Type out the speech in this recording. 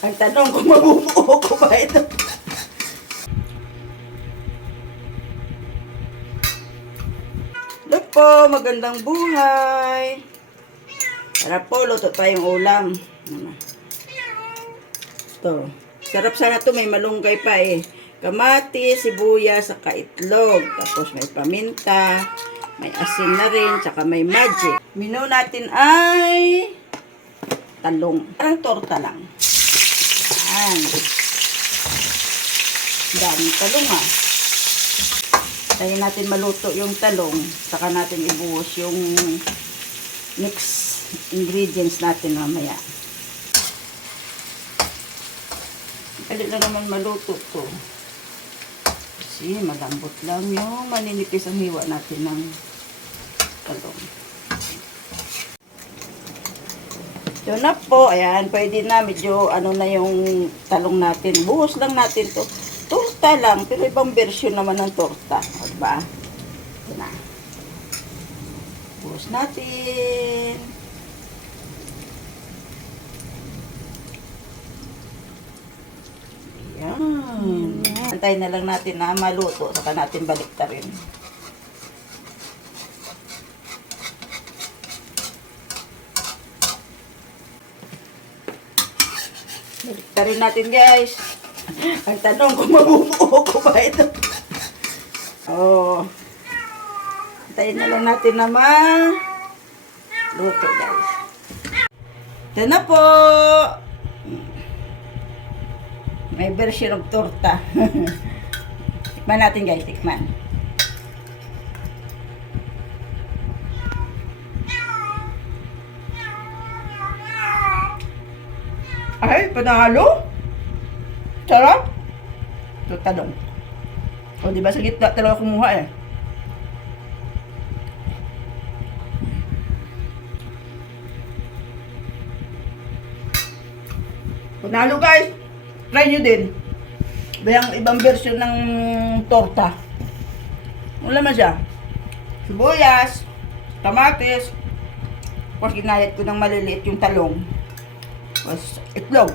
Ang tanong kung mabubuo ko ba ito. Hello po, magandang buhay. Tara po, luto tayong ulam. Ito. Sarap sana to, may malunggay pa eh. Kamatis, sibuyas, saka itlog. Tapos may paminta, may asin na rin, saka may magic. Menu natin ay talong. Parang torta lang. Ayan. Daming talong ah. Kaya natin maluto yung talong, saka natin ibuhos yung mix ingredients natin mamaya. Dali na naman maluto to. Kasi malambot lang yung maninipis ang hiwa natin ng talong. So na po, ayan, pwede na medyo ano na yung talong natin. Buhos lang natin to. Torta lang, pero ibang version naman ng torta. Diba? Ito na. Buhos natin. Ayan. Antayin na lang natin na maluto. Saka natin baliktarin. Baliktarin natin guys. Ang tanong kung mabubuo ko ba ito. Oh. Antayin na lang natin na luto guys. Ito na po. May version of torta. Tikman natin guys, tikman. Ay, panalo? Sarap? Ito talong. O, diba sa gitna talaga kumuha eh. Panalo guys. Try nyo din. Bayang ibang version ng torta. Wala man siya. Sibuyas, kamatis. Tapos ginayat ko ng maliliit yung talong. Tapos itlog.